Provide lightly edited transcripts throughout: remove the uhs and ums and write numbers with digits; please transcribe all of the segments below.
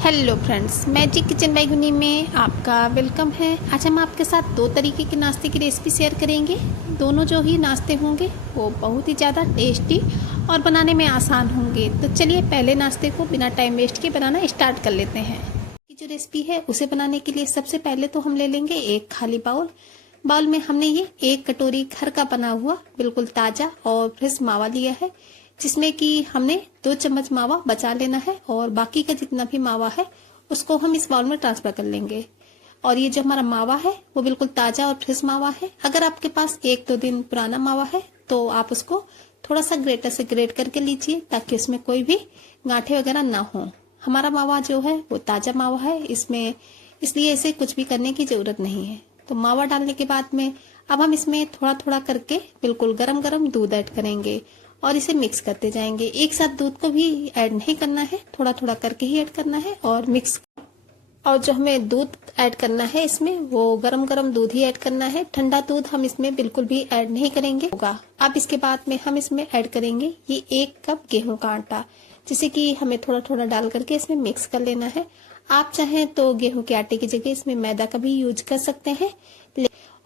Hello friends, magic kitchen by Guni में आपका welcome है। आज हम आपके साथ दो तरीके के नाश्ते की रेसिपी शेयर करेंगे। दोनों जो ही नाश्ते होंगे वो बहुत ही ज़्यादा टेस्टी और बनाने में आसान होंगे। तो चलिए पहले नाश्ते को बिना टाइम वेस्ट के बनाना स्टार्ट कर लेते हैं। ये जो रेसिपी है उसे बनाने के लिए सबसे पहले तो हम ले लेंगे एक खाली बाउल में हमने ये 1 कटोरी घर का बना हुआ बिल्कुल ताज़ा और फ्रेश मावा लिया है, जिसमें कि हमने 2 चम्मच मावा बचा लेना है और बाकी का जितना भी मावा है उसको हम इस बाउल में ट्रांसफर कर लेंगे। और ये जो हमारा मावा है वो बिल्कुल ताज़ा और फ्रेश मावा है। अगर आपके पास 1-2 दिन पुराना मावा है तो आप उसको थोड़ा सा ग्रेटर से ग्रेट करके लीजिए ताकि उसमें कोई भी गांठे वगैरह ना हो। हमारा मावा जो है वो ताज़ा मावा है, इसलिए इसे कुछ भी करने की जरूरत नहीं है। तो मावा डालने के बाद में अब हम इसमें थोड़ा थोड़ा करके बिल्कुल गरम गरम दूध ऐड करेंगे और इसे मिक्स करते जाएंगे। एक साथ दूध को भी ऐड नहीं करना है, थोड़ा थोड़ा करके ही ऐड करना है और मिक्स। और जो हमें दूध ऐड करना है इसमें वो गरम गरम दूध ही ऐड करना है, ठंडा दूध हम इसमें बिल्कुल भी ऐड नहीं करेंगे होगा। अब इसके बाद में हम इसमें ऐड करेंगे ये 1 कप गेहूं का आटा, जिसे कि हमें थोड़ा थोड़ा डाल करके इसमें मिक्स कर लेना है। आप चाहें तो गेहूं के आटे की जगह इसमें मैदा का भी यूज कर सकते हैं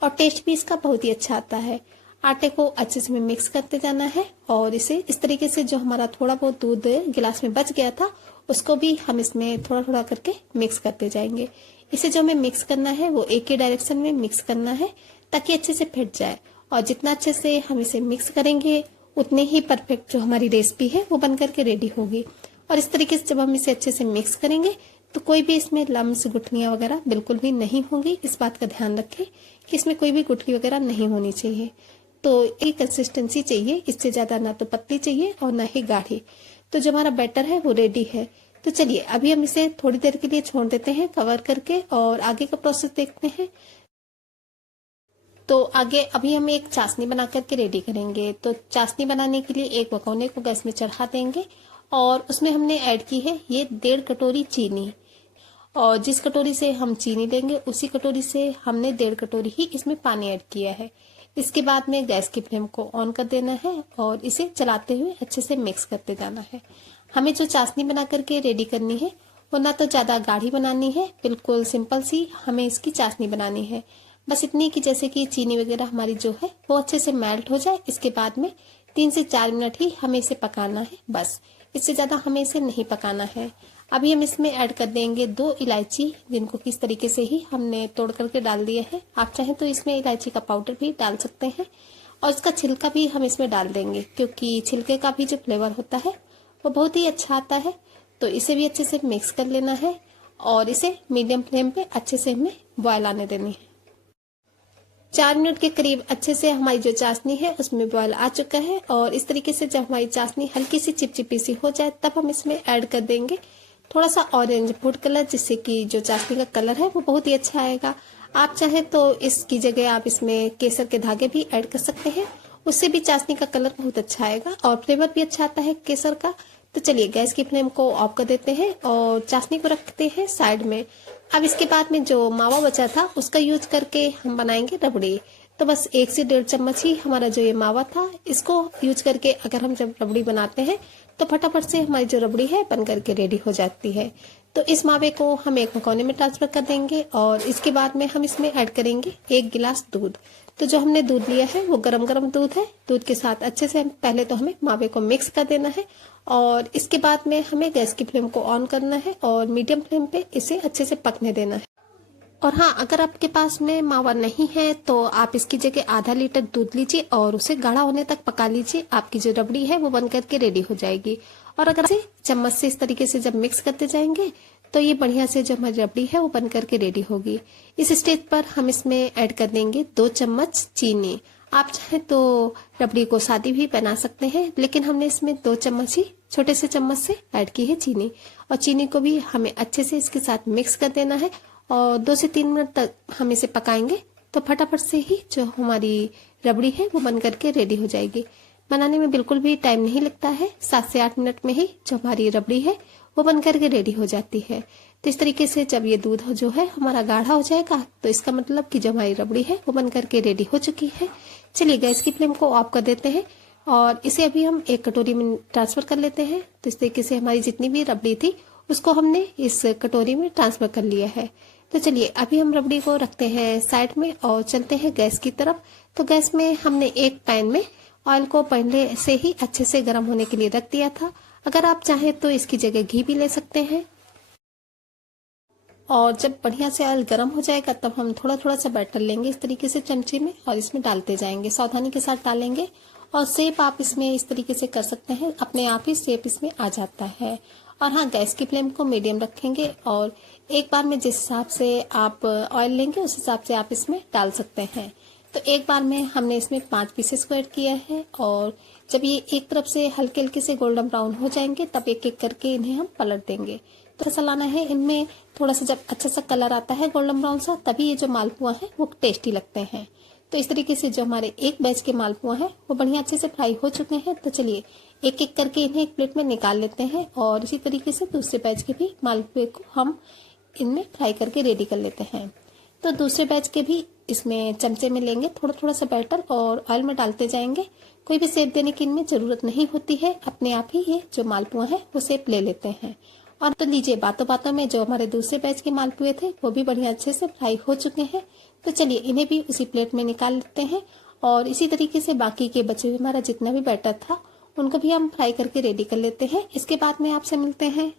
और टेस्ट भी इसका बहुत ही अच्छा आता है। आटे को अच्छे से मिक्स करते जाना है और इसे इस तरीके से जो हमारा थोड़ा बहुत दूध गिलास में बच गया था उसको भी हम इसमें थोड़ा थोड़ा करके मिक्स करते जाएंगे। इसे जो हमें मिक्स करना है वो एक ही डायरेक्शन में मिक्स करना है ताकि अच्छे से फिट जाए। और जितना अच्छे से हम इसे मिक्स करेंगे उतने ही परफेक्ट जो हमारी रेसिपी है वो बन करके रेडी होगी। और इस तरीके से जब हम इसे अच्छे से मिक्स करेंगे तो कोई भी इसमें लम्स गुठलियां वगैरह बिल्कुल भी नहीं होंगी। इस बात का ध्यान रखें कि इसमें कोई भी गुठली वगैरह नहीं होनी चाहिए। तो एक कंसिस्टेंसी चाहिए, इससे ज्यादा ना तो पतली चाहिए और ना ही गाढ़ी। तो जो हमारा बैटर है वो रेडी है। तो चलिए अभी हम इसे थोड़ी देर के लिए छोड़ देते हैं कवर करके और आगे का प्रोसेस देखते हैं। तो आगे अभी हम एक चाशनी बना करके रेडी करेंगे। तो चाशनी बनाने के लिए एक भगोने को गैस में चढ़ा देंगे और उसमें हमने ऐड की है ये 1.5 कटोरी चीनी। और जिस कटोरी से हम चीनी लेंगे उसी कटोरी से हमने 1.5 कटोरी ही इसमें पानी ऐड किया है। इसके बाद में गैस की फ्लेम को ऑन कर देना है और इसे चलाते हुए अच्छे से मिक्स करते जाना है। हमें जो चाशनी बना करके रेडी करनी है वो ना तो ज्यादा गाढ़ी बनानी है, बिल्कुल सिंपल सी हमें इसकी चाशनी बनानी है। बस इतनी कि जैसे कि चीनी वगैरह हमारी जो है वो अच्छे से मेल्ट हो जाए। इसके बाद में 3 से 4 मिनट ही हमें इसे पकाना है, बस इससे ज्यादा हमें इसे नहीं पकाना है। अभी हम इसमें ऐड कर देंगे 2 इलायची, जिनको किस तरीके से ही हमने तोड़ करके डाल दिया है। आप चाहें तो इसमें इलायची का पाउडर भी डाल सकते हैं और इसका छिलका भी हम इसमें डाल देंगे, क्योंकि छिलके का भी जो फ्लेवर होता है वो बहुत ही अच्छा आता है। तो इसे भी अच्छे से मिक्स कर लेना है और इसे मीडियम फ्लेम पे अच्छे से हमें बॉयल आने देनी है। 4 मिनट के करीब अच्छे से हमारी जो चाशनी है उसमें बॉयल आ चुका है और इस तरीके से जब हमारी चाशनी हल्की सी चिपचिपी सी हो जाए तब हम इसमें ऐड कर देंगे थोड़ा सा ऑरेंज फूड कलर, जिससे कि जो चाशनी का कलर है वो बहुत ही अच्छा आएगा। आप चाहें तो इसकी जगह आप इसमें केसर के धागे भी ऐड कर सकते हैं, उससे भी चाशनी का कलर बहुत अच्छा आएगा और फ्लेवर भी अच्छा आता है केसर का। तो चलिए गैस की फ्लेम को ऑफ कर देते हैं और चाशनी को रखते हैं साइड में। अब इसके बाद में जो मावा बचा था उसका यूज करके हम बनाएंगे रबड़ी। तो बस 1 से 1.5 चम्मच ही हमारा जो ये मावा था इसको यूज करके अगर हम जब रबड़ी बनाते हैं तो फटाफट से हमारी जो रबड़ी है बन करके रेडी हो जाती है। तो इस मावे को हम एक भगोने में ट्रांसफर कर देंगे और इसके बाद में हम इसमें ऐड करेंगे 1 गिलास दूध। तो जो हमने दूध लिया है वो गरम गरम दूध है। दूध के साथ अच्छे से पहले तो हमें मावे को मिक्स कर देना है और इसके बाद में हमें गैस की फ्लेम को ऑन करना है और मीडियम फ्लेम पे इसे अच्छे से पकने देना है। और हाँ, अगर आपके पास में मावा नहीं है तो आप इसकी जगह आधा लीटर दूध लीजिए और उसे गाढ़ा होने तक पका लीजिए। आपकी जो रबड़ी है वो बन करके रेडी हो जाएगी। और अगर इसे चम्मच से इस तरीके से जब मिक्स करते जाएंगे तो ये बढ़िया से जो हमारी रबड़ी है वो बन करके रेडी होगी। इस स्टेज पर हम इसमें ऐड कर देंगे 2 चम्मच चीनी। आप चाहे तो रबड़ी को सादी भी बना सकते हैं, लेकिन हमने इसमें 2 चम्मच ही छोटे से चम्मच से ऐड की है चीनी। और चीनी को भी हमें अच्छे से इसके साथ मिक्स कर देना है और 2 से 3 मिनट तक हम इसे पकाएंगे। तो फटाफट से ही जो हमारी रबड़ी है वो बन करके रेडी हो जाएगी। बनाने में बिल्कुल भी टाइम नहीं लगता है, 7 से 8 मिनट में ही जो हमारी रबड़ी है वो बन करके रेडी हो जाती है। तो इस तरीके से जब ये दूध जो है हमारा गाढ़ा हो जाएगा तो इसका मतलब कि जो हमारी रबड़ी है वो बन करके रेडी हो चुकी है। चलिए गैस की फ्लेम को ऑफ कर देते हैं और इसे अभी हम एक कटोरी में ट्रांसफर कर लेते हैं। तो इस तरीके से हमारी जितनी भी रबड़ी थी उसको हमने इस कटोरी में ट्रांसफर कर लिया है। तो चलिए अभी हम रबड़ी को रखते हैं साइड में और चलते हैं गैस की तरफ। तो गैस में हमने एक पैन में ऑयल को पहले से ही अच्छे से गर्म होने के लिए रख दिया था। अगर आप चाहें तो इसकी जगह घी भी ले सकते हैं। और जब बढ़िया से ऑयल गर्म हो जाएगा तब हम थोड़ा थोड़ा सा बैटर लेंगे इस तरीके से चमचे में और इसमें डालते जाएंगे, सावधानी के साथ डालेंगे। और शेप आप इसमें इस तरीके से कर सकते हैं, अपने आप ही शेप इसमें आ जाता है। और हाँ, गैस की फ्लेम को मीडियम रखेंगे और एक बार में जिस हिसाब से आप ऑयल लेंगे उस हिसाब से आप इसमें डाल सकते हैं। तो एक बार में हमने इसमें 5 पीसेस को ऐड किया है और जब ये एक तरफ से हल्के हल्के से गोल्डन ब्राउन हो जाएंगे तब एक एक करके इन्हें हम पलट देंगे। तो ऐसा लाना है, इनमें थोड़ा सा जब अच्छा सा कलर आता है गोल्डन ब्राउन सा, तभी ये जो मालपुआ है वो टेस्टी लगते हैं। तो इस तरीके से जो हमारे एक बैच के मालपुआ है वो बढ़िया अच्छे से फ्राई हो चुके हैं। तो चलिए एक एक करके इन्हें एक प्लेट में निकाल लेते हैं और इसी तरीके से दूसरे बैच के भी मालपुए को हम इनमें फ्राई करके रेडी कर लेते हैं। तो दूसरे बैच के भी इसमें चमचे में लेंगे थोड़ा थोड़ा सा बैटर और ऑयल में डालते जाएंगे। कोई भी शेप देने की इनमें जरूरत नहीं होती है, अपने आप ही ये जो मालपुआ है वो शेप ले लेते हैं। और तो लीजिए बातों बातों में जो हमारे दूसरे बैच के मालपुए थे वो भी बढ़िया अच्छे से फ्राई हो चुके हैं। तो चलिए इन्हें भी उसी प्लेट में निकाल लेते हैं और इसी तरीके से बाकी के बचे हुए हमारा जितना भी बैटर था उनको भी हम फ्राई करके रेडी कर लेते हैं। इसके बाद में आपसे मिलते हैं।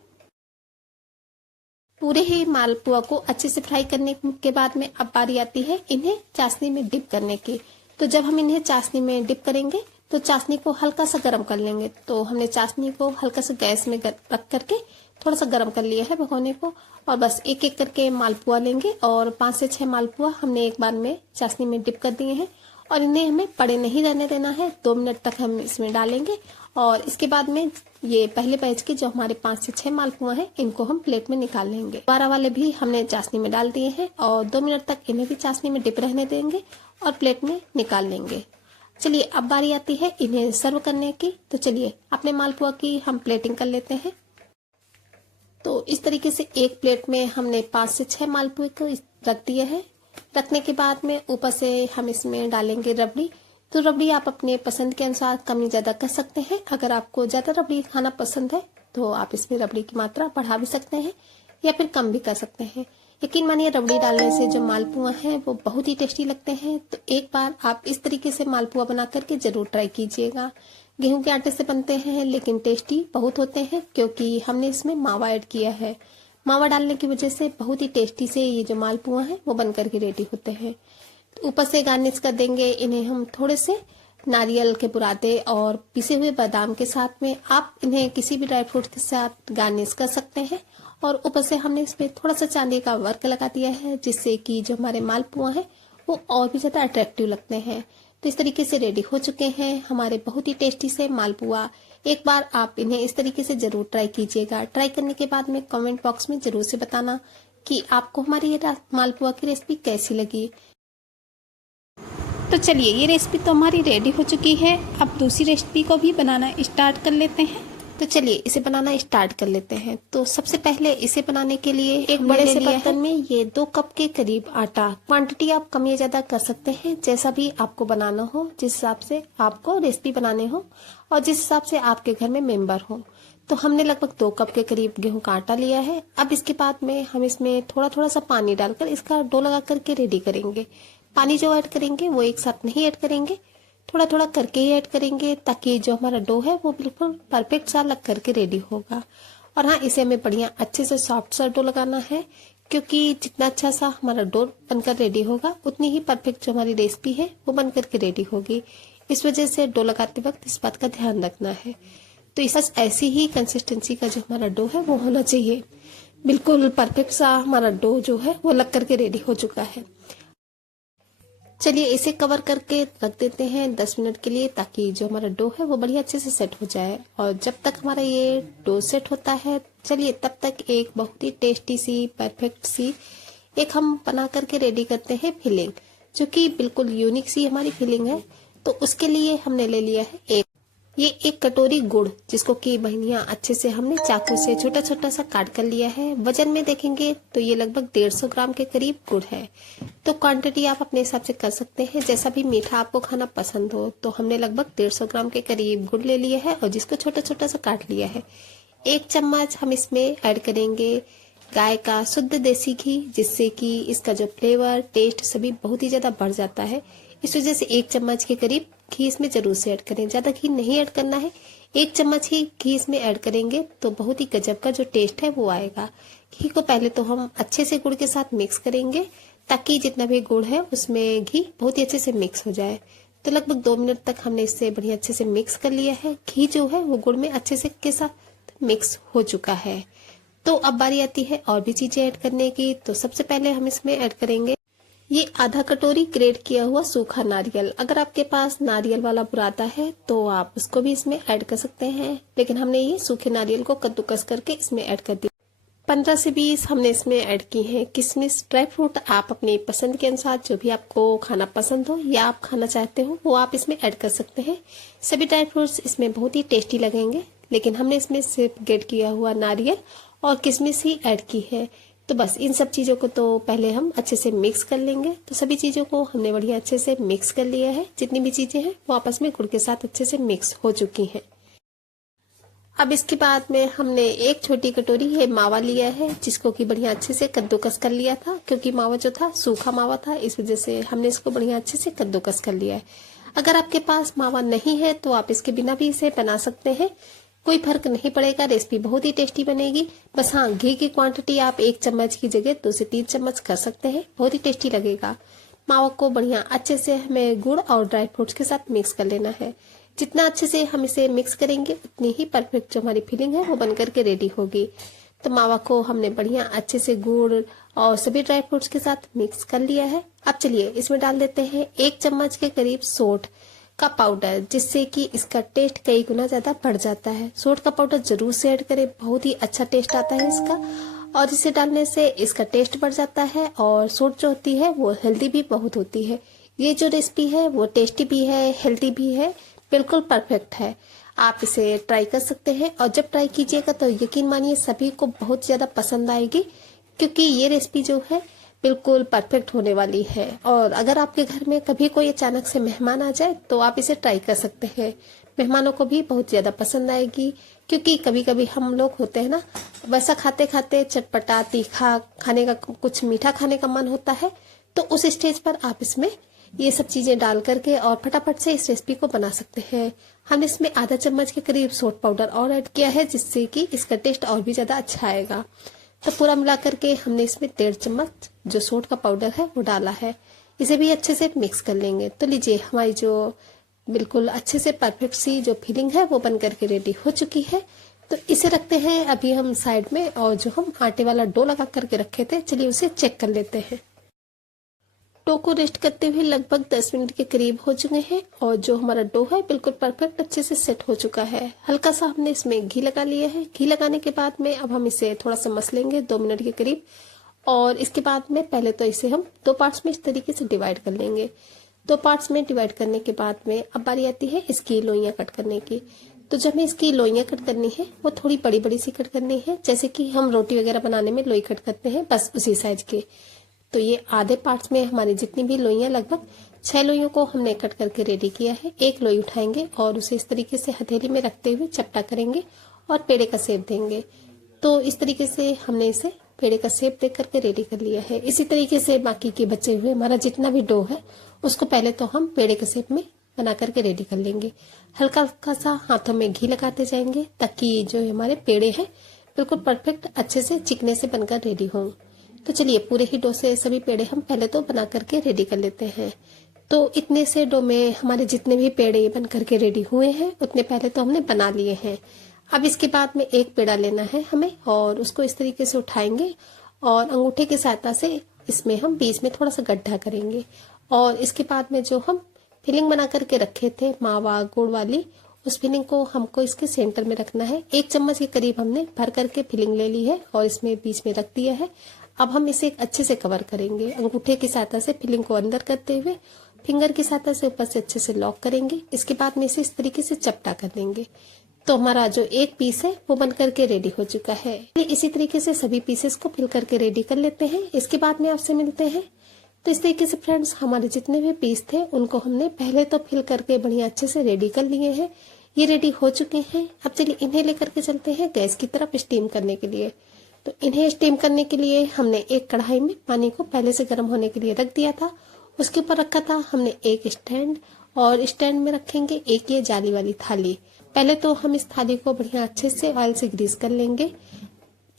पूरे ही मालपुआ को अच्छे से फ्राई करने के बाद में अब बारी आती है इन्हें चाशनी में डिप करने की। तो जब हम इन्हें चाशनी में डिप करेंगे तो चाशनी को हल्का सा गर्म कर लेंगे। तो हमने चाशनी को हल्का सा गैस में रख करके थोड़ा सा गर्म कर लिया है भगोने को और बस एक एक करके मालपुआ लेंगे और 5 से 6 मालपुआ हमने एक बार में चाशनी में डिप कर दिए हैं और इन्हें हमें पड़े नहीं रहने देना है। 2 मिनट तक हम इसमें डालेंगे और इसके बाद में ये पहले बैच के जो हमारे 5 से 6 मालपुआ हैं इनको हम प्लेट में निकाल लेंगे। 12 वाले भी हमने चाशनी में डाल दिए हैं और 2 मिनट तक इन्हें भी चाशनी में डिप रहने देंगे और प्लेट में निकाल लेंगे। चलिए अब बारी आती है इन्हें सर्व करने की। तो चलिए अपने मालपुआ की हम प्लेटिंग कर लेते हैं। तो इस तरीके से एक प्लेट में हमने 5 से 6 मालपुए को रख दिया है। रखने के बाद में ऊपर से हम इसमें डालेंगे रबड़ी। तो रबड़ी आप अपने पसंद के अनुसार कमी ज्यादा कर सकते हैं। अगर आपको ज्यादा रबड़ी खाना पसंद है तो आप इसमें रबड़ी की मात्रा बढ़ा भी सकते हैं या फिर कम भी कर सकते हैं। यकीन मानिए रबड़ी डालने से जो मालपुआ है वो बहुत ही टेस्टी लगते हैं। तो एक बार आप इस तरीके से मालपुआ बना करके जरूर ट्राई कीजिएगा। गेहूं के आटे से बनते हैं लेकिन टेस्टी बहुत होते हैं क्योंकि हमने इसमें मावा ऐड किया है। मावा डालने की वजह से बहुत ही टेस्टी से ये जो मालपुआ है वो बन करके रेडी होते हैं। तो ऊपर से गार्निश कर देंगे इन्हें हम थोड़े से नारियल के बुरादे और पिसे हुए बादाम के साथ में। आप इन्हें किसी भी ड्राई फ्रूट के साथ गार्निश कर सकते हैं और ऊपर से हमने इसमें थोड़ा सा चांदी का वर्क लगा दिया है जिससे कि जो हमारे मालपुआ है वो और भी ज्यादा अट्रैक्टिव लगते हैं। तो इस तरीके से रेडी हो चुके हैं हमारे बहुत ही टेस्टी से मालपुआ। एक बार आप इन्हें इस तरीके से जरूर ट्राई कीजिएगा। ट्राई करने के बाद में कमेंट बॉक्स में जरूर से बताना कि आपको हमारी ये मालपुआ की रेसिपी कैसी लगी। तो चलिए ये रेसिपी तो हमारी रेडी हो चुकी है। अब दूसरी रेसिपी को भी बनाना स्टार्ट कर लेते हैं। तो चलिए इसे बनाना स्टार्ट कर लेते हैं। तो सबसे पहले इसे बनाने के लिए एक बड़े से बर्तन में ये 2 कप के करीब आटा, क्वांटिटी आप कम या ज्यादा कर सकते हैं जैसा भी आपको बनाना हो, जिस हिसाब से आपको रेसिपी बनाने हो और जिस हिसाब से आपके घर में मेंबर हो। तो हमने लगभग 2 कप के करीब गेहूं का आटा लिया है। अब इसके बाद में हम इसमें थोड़ा थोड़ा सा पानी डालकर इसका डो लगा करके रेडी करेंगे। पानी जो ऐड करेंगे वो एक साथ नहीं ऐड करेंगे, थोड़ा थोड़ा करके ही ऐड करेंगे ताकि जो हमारा डो है वो बिल्कुल परफेक्ट सा लग करके रेडी होगा। और हाँ, इसे हमें बढ़िया अच्छे से सॉफ्ट सा डो लगाना है क्योंकि जितना अच्छा सा हमारा डो बनकर रेडी होगा उतनी ही परफेक्ट जो हमारी रेसिपी है वो बन करके रेडी होगी। इस वजह से डो लगाते वक्त इस बात का ध्यान रखना है। तो इस ऐसी ही कंसिस्टेंसी का जो हमारा डो है वो होना चाहिए। बिल्कुल परफेक्ट सा हमारा डो जो है वो लग करके रेडी हो चुका है। चलिए इसे कवर करके रख देते हैं 10 मिनट के लिए ताकि जो हमारा डो है वो बढ़िया अच्छे से सेट हो जाए। और जब तक हमारा ये डो सेट होता है चलिए तब तक एक बहुत ही टेस्टी सी परफेक्ट सी एक हम बना करके रेडी करते हैं फिलिंग, जो कि बिल्कुल यूनिक सी हमारी फिलिंग है। तो उसके लिए हमने ले लिया है एक कटोरी गुड़, जिसको कि बहनियां अच्छे से हमने चाकू से छोटा छोटा सा काट कर लिया है। वजन में देखेंगे तो ये लगभग 150 ग्राम के करीब गुड़ है। तो क्वांटिटी आप अपने हिसाब से कर सकते हैं, जैसा भी मीठा आपको खाना पसंद हो। तो हमने लगभग 150 ग्राम के करीब गुड़ ले लिया है और जिसको छोटा छोटा सा काट लिया है। 1 चम्मच हम इसमें ऐड करेंगे गाय का शुद्ध देसी घी, जिससे कि इसका जो फ्लेवर टेस्ट सभी बहुत ही ज्यादा बढ़ जाता है। इस वजह से 1 चम्मच के करीब घी इसमें जरूर से ऐड करें। ज्यादा घी नहीं ऐड करना है, 1 चम्मच ही घी इसमें ऐड करेंगे तो बहुत ही गजब का जो टेस्ट है वो आएगा। घी को पहले तो हम अच्छे से गुड़ के साथ मिक्स करेंगे, ताकि जितना भी गुड़ है उसमें घी बहुत ही अच्छे से मिक्स हो जाए। तो लगभग 2 मिनट तक हमने इससे बढ़िया अच्छे से मिक्स कर लिया है। घी जो है वो गुड़ में अच्छे से के साथ मिक्स हो चुका है। तो अब बारी आती है और भी चीजें ऐड करने की। तो सबसे पहले हम इसमें ऐड करेंगे ये आधा कटोरी ग्रेट किया हुआ सूखा नारियल। अगर आपके पास नारियल वाला बुरादा है तो आप उसको भी इसमें ऐड कर सकते हैं, लेकिन हमने ये सूखे नारियल को कद्दूकस करके इसमें ऐड कर दिया। 15 से 20 हमने इसमें ऐड की हैं किशमिश। ड्राई फ्रूट आप अपनी पसंद के अनुसार जो भी आपको खाना पसंद हो या आप खाना चाहते हो वो आप इसमें ऐड कर सकते हैं। सभी ड्राई फ्रूट्स इसमें बहुत ही टेस्टी लगेंगे, लेकिन हमने इसमें सिर्फ ग्रेट किया हुआ नारियल और किशमिश ही ऐड की है। तो बस इन सब चीजों को तो पहले हम अच्छे से मिक्स कर लेंगे। तो सभी चीजों को हमने बढ़िया अच्छे से मिक्स कर लिया है। जितनी भी चीजें हैं वो आपस में गुड़ के साथ अच्छे से मिक्स हो चुकी हैं। अब इसके बाद में हमने 1 छोटी कटोरी ये मावा लिया है, जिसको कि बढ़िया अच्छे से कद्दूकस कर लिया था, क्योंकि मावा जो था सूखा मावा था, इस वजह से हमने इसको बढ़िया अच्छे से कद्दूकस कर लिया है। अगर आपके पास मावा नहीं है तो आप इसके बिना भी इसे बना सकते हैं, कोई फर्क नहीं पड़ेगा, रेसिपी बहुत ही टेस्टी बनेगी। बस हाँ, घी की क्वांटिटी आप 1 चम्मच की जगह 2 से 3 चम्मच कर सकते हैं, बहुत ही टेस्टी लगेगा। मावा को बढ़िया अच्छे से हमें गुड़ और ड्राई फ्रूट्स के साथ मिक्स कर लेना है। जितना अच्छे से हम इसे मिक्स करेंगे उतनी ही परफेक्ट जो हमारी फिलिंग है वो बनकर के रेडी होगी। तो मावा को हमने बढ़िया अच्छे से गुड़ और सभी ड्राई फ्रूट्स के साथ मिक्स कर लिया है। अब चलिए इसमें डाल देते हैं 1 चम्मच के करीब सोंठ का पाउडर, जिससे कि इसका टेस्ट कई गुना ज्यादा बढ़ जाता है। सोंठ का पाउडर जरूर से ऐड करें, बहुत ही अच्छा टेस्ट आता है इसका, और इसे डालने से इसका टेस्ट बढ़ जाता है। और सोंठ जो होती है वो हेल्दी भी बहुत होती है। ये जो रेसिपी है वो टेस्टी भी है, हेल्दी भी है, बिल्कुल परफेक्ट है। आप इसे ट्राई कर सकते हैं, और जब ट्राई कीजिएगा तो यकीन मानिए सभी को बहुत ज्यादा पसंद आएगी, क्योंकि ये रेसिपी जो है बिल्कुल परफेक्ट होने वाली है। और अगर आपके घर में कभी कोई अचानक से मेहमान आ जाए तो आप इसे ट्राई कर सकते हैं, मेहमानों को भी बहुत ज्यादा पसंद आएगी। क्योंकि कभी कभी हम लोग होते हैं ना, वैसा खाते खाते चटपटा तीखा खाने का, कुछ मीठा खाने का मन होता है, तो उस स्टेज पर आप इसमें ये सब चीजें डाल करके और फटाफट से इस रेसिपी को बना सकते हैं। हमने इसमें आधा चम्मच के करीब सोंठ पाउडर और ऐड किया है, जिससे कि इसका टेस्ट और भी ज्यादा अच्छा आएगा। तो पूरा मिला करके हमने इसमें 1.5 चम्मच जो सोंठ का पाउडर है वो डाला है। इसे भी अच्छे से मिक्स कर लेंगे। तो लीजिए, हमारी जो बिल्कुल अच्छे से परफेक्ट सी जो फिलिंग है वो बन करके रेडी हो चुकी है। तो इसे रखते हैं अभी हम साइड में, और जो हम आटे वाला डो लगा करके रखे थे, चलिए उसे चेक कर लेते हैं। डो को रेस्ट करते हुए लगभग 10 मिनट के करीब हो चुके हैं, और जो हमारा डो है बिल्कुल परफेक्ट अच्छे से सेट हो चुका है। हल्का सा हमने इसमें घी लगा लिया है। घी लगाने के बाद में अब हम इसे थोड़ा सा मस लेंगे 2 मिनट के करीब, और इसके बाद में पहले तो इसे हम 2 पार्ट्स में इस तरीके से डिवाइड कर लेंगे। 2 पार्ट्स में डिवाइड करने के बाद में अब बारी आती है इसकी लोइयां कट करने की। तो जब हमें इसकी लोइयां कट करनी है वो थोड़ी बड़ी बड़ी सी कट करनी है, जैसे कि हम रोटी वगैरह बनाने में लोई कट करते हैं, बस उसी साइज के। तो ये आधे पार्ट्स में हमारी जितनी भी लोइयां, लगभग 6 लोइयों को हमने कट करके रेडी किया है। एक लोई उठाएंगे और उसे इस तरीके से हथेली में रखते हुए चपटा करेंगे और पेड़े का शेप देंगे। तो इस तरीके से हमने इसे पेड़े का शेप दे करके रेडी कर लिया है। इसी तरीके से बाकी के बचे हुए हमारा जितना भी डो है उसको पहले तो हम पेड़े के शेप में बना करके रेडी कर लेंगे। हल्का हल्का सा हाथों में घी लगाते जाएंगे, ताकि जो हमारे पेड़े हैं बिल्कुल परफेक्ट अच्छे से चिकने से बनकर रेडी हों। तो चलिए, पूरे ही डो से सभी पेड़े हम पहले तो बना करके रेडी कर लेते हैं। तो इतने से डो में हमारे जितने भी पेड़े बन करके रेडी हुए हैं उतने पहले तो हमने बना लिए हैं। अब इसके बाद में एक पेड़ा लेना है हमें, और उसको इस तरीके से उठाएंगे और अंगूठे की सहायता से इसमें हम बीच में थोड़ा सा गड्ढा करेंगे। और इसके बाद में जो हम फिलिंग बना करके रखे थे मावा गुड़ वाली, उस फिलिंग को हमको इसके सेंटर में रखना है। 1 चम्मच के करीब हमने भर करके फिलिंग ले ली है और इसमें बीच में रख दिया है। अब हम इसे अच्छे से कवर करेंगे, अंगूठे की सहायता से फिलिंग को अंदर करते हुए फिंगर की सहायता से ऊपर से अच्छे से लॉक करेंगे। इसके बाद में इसे इस तरीके से चपटा कर लेंगे। तो हमारा जो एक पीस है वो बन करके रेडी हो चुका है। इसी तरीके से सभी पीसेस को फिल करके रेडी कर लेते हैं। इसके बाद में आपसे मिलते हैं। तो इस तरीके से फ्रेंड्स, हमारे जितने भी पीस थे उनको हमने पहले तो फिल करके बढ़िया अच्छे से रेडी कर लिए हैं। ये रेडी हो चुके हैं। अब चलिए इन्हें लेकर के चलते हैं गैस की तरफ स्टीम करने के लिए। तो इन्हें स्टीम करने के लिए हमने एक कढ़ाई में पानी को पहले से गर्म होने के लिए रख दिया था। उसके ऊपर रखा था हमने एक स्टैंड, और स्टैंड में रखेंगे एक ये जाली वाली थाली। पहले तो हम इस थाली को बढ़िया अच्छे से ऑयल से ग्रीस कर लेंगे,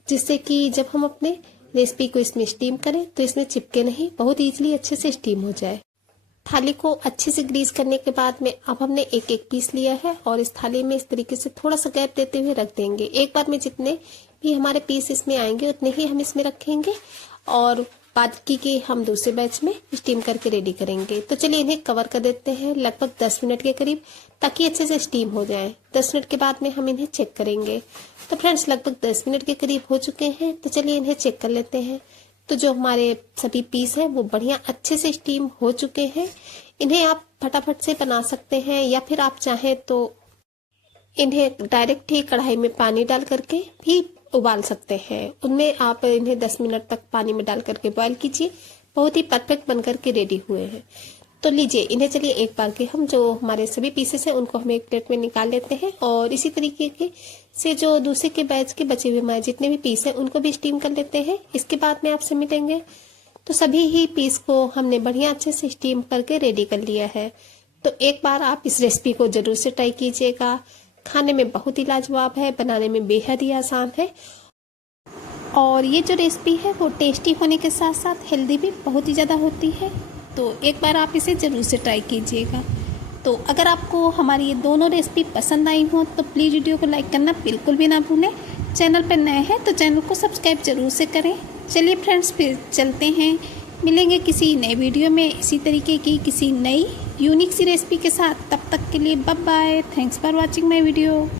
जिससे कि जब हम अपने रेसिपी को इसमें स्टीम करें तो इसमें चिपके नहीं, बहुत इजीली अच्छे से स्टीम हो जाए। थाली को अच्छे से ग्रीस करने के बाद में अब हमने एक एक पीस लिया है और इस थाली में इस तरीके से थोड़ा सा गैप देते हुए रख देंगे। एक बार में जितने भी हमारे पीस इसमें आएंगे उतने ही हम इसमें रखेंगे, और बाकी के हम दूसरे बैच में स्टीम करके रेडी करेंगे। तो चलिए इन्हें कवर कर देते हैं लगभग 10 मिनट के करीब, ताकि अच्छे से स्टीम हो जाए। 10 मिनट के बाद में हम इन्हें चेक करेंगे। तो फ्रेंड्स लगभग 10 मिनट के करीब हो चुके हैं। तो चलिए इन्हें चेक कर लेते हैं। तो जो हमारे सभी पीस हैं वो बढ़िया अच्छे से स्टीम हो चुके हैं। इन्हें आप फटाफट से बना सकते हैं, या फिर आप चाहें तो इन्हें डायरेक्ट ही कढ़ाई में पानी डाल करके भी उबाल सकते हैं। उनमें आप इन्हें 10 मिनट तक पानी में डाल करके बॉयल कीजिए। बहुत ही परफेक्ट बन करके रेडी हुए हैं। तो लीजिए इन्हें चलिए एक बार के हम जो हमारे सभी पीसेस हैं उनको हम एक प्लेट में निकाल लेते हैं, और इसी तरीके के से जो दूसरे के बैच के बचे हुए हमारे जितने भी पीस हैं उनको भी स्टीम कर लेते हैं। इसके बाद में आपसे मिलेंगे। तो सभी ही पीस को हमने बढ़िया अच्छे से स्टीम करके रेडी कर लिया है। तो एक बार आप इस रेसिपी को जरूर से ट्राई कीजिएगा। खाने में बहुत ही लाजवाब है, बनाने में बेहद ही आसान है, और ये जो रेसिपी है वो टेस्टी होने के साथ साथ हेल्दी भी बहुत ही ज़्यादा होती है। तो एक बार आप इसे ज़रूर से ट्राई कीजिएगा। तो अगर आपको हमारी ये दोनों रेसिपी पसंद आई हो तो प्लीज़ वीडियो को लाइक करना बिल्कुल भी ना भूलें। चैनल पर नए हैं तो चैनल को सब्सक्राइब जरूर से करें। चलिए फ्रेंड्स फिर चलते हैं, मिलेंगे किसी नए वीडियो में इसी तरीके की किसी नई यूनिक सी रेसिपी के साथ। तब तक के लिए bye bye. Thanks for watching my video.